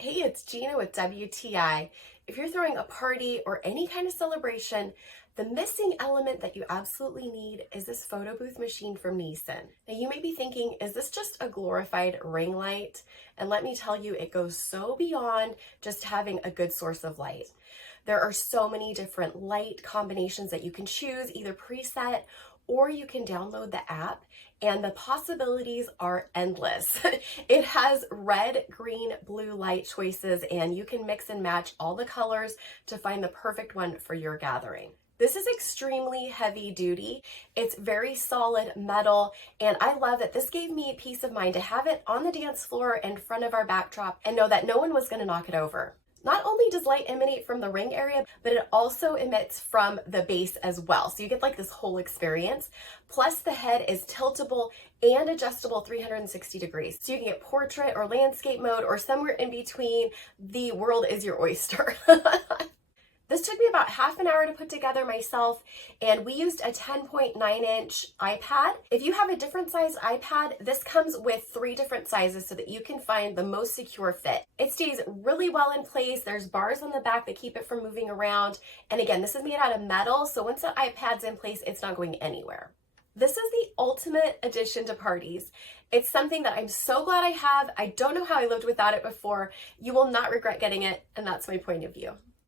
Hey, it's Gina with WTI. If you're throwing a party or any kind of celebration, the missing element that you absolutely need is this photo booth machine from NESON. Now you may be thinking, is this just a glorified ring light? And let me tell you, it goes so beyond just having a good source of light. There are so many different light combinations that you can choose, either preset or you can download the app, and the possibilities are endless. It has red, green, blue light choices, and you can mix and match all the colors to find the perfect one for your gathering. This is extremely heavy duty. It's very solid metal, and I love that this gave me peace of mind to have it on the dance floor in front of our backdrop and know that no one was going to knock it over. Not only does light emanate from the ring area, but it also emits from the base as well. So you get like this whole experience. Plus the head is tiltable and adjustable 360 degrees. So you can get portrait or landscape mode or somewhere in between. The world is your oyster. This took me about half an hour to put together myself, and we used a 10.9-inch iPad. If you have a different size iPad, this comes with 3 different sizes so that you can find the most secure fit. It stays really well in place. There's bars on the back that keep it from moving around. And again, this is made out of metal, so once the iPad's in place, it's not going anywhere. This is the ultimate addition to parties. It's something that I'm so glad I have. I don't know how I lived without it before. You will not regret getting it, and that's my point of view.